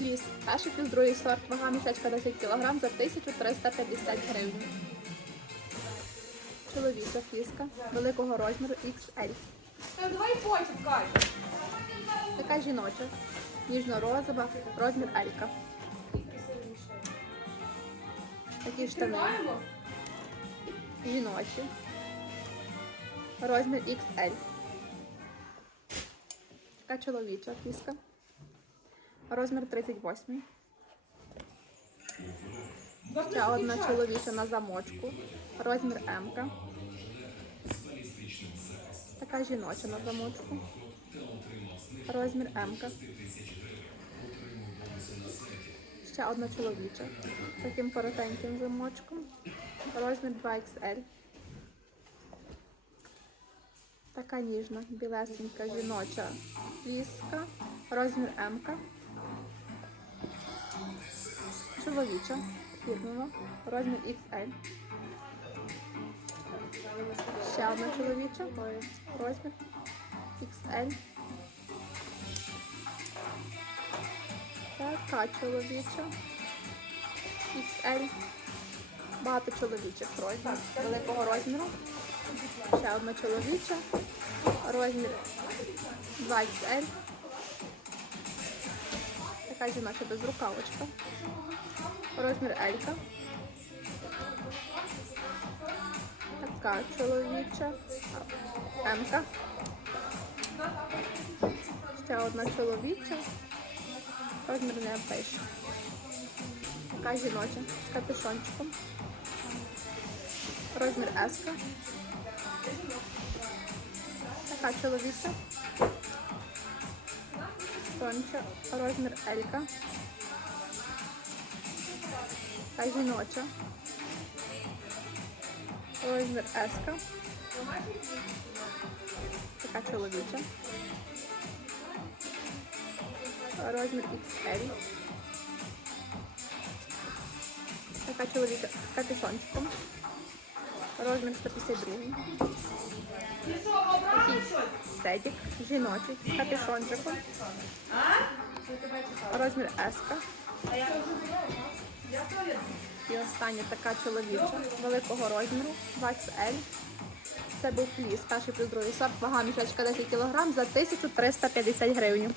Ліс. Перший плюс другий сорт. Вага мішечка 10 кг за 1350 гривень. Чоловіча фіска великого розміру XL. Давай потім, Кать. Така жіноча. Ніжно-розова, розмір Елька. Такі штани жіночі. Розмір XL. Така чоловіча фіска. Розмір 38. Ще одна чоловіча на замочку. Розмір М. Така жіноча на замочку. Розмір М. Ще одна чоловіча. Таким коротеньким замочком. Розмір 2XL. Така ніжна, білесенька жіноча фіска. Розмір М. Чоловіча, фірмова, розмір XL. Ще одна чоловіча, розмір XL. Така чоловіча. XL. Багато чоловічих розмірів. Великого розміру. Ще одна чоловіча. Розмір 2XL. Така жіноча безрукавочка. Розмір Елька. Така чоловіча. Емка. Ще одна чоловіча. Розмір не пише. Така жіноча з капюшончиком. Розмір S. Така чоловіча. Тонча. Розмір L. Така жіноча. Розмір S. Така чоловіча. Розмір XL. Така чоловіча з капюшончиком. Розмір 152. Такий жіночий з капюшончиком. Розмір S. І остання така чоловіча великого розміру 20L. Це був фліс, перший плюс другий сорт, вага мішечка 10 кг за 1350 гривень.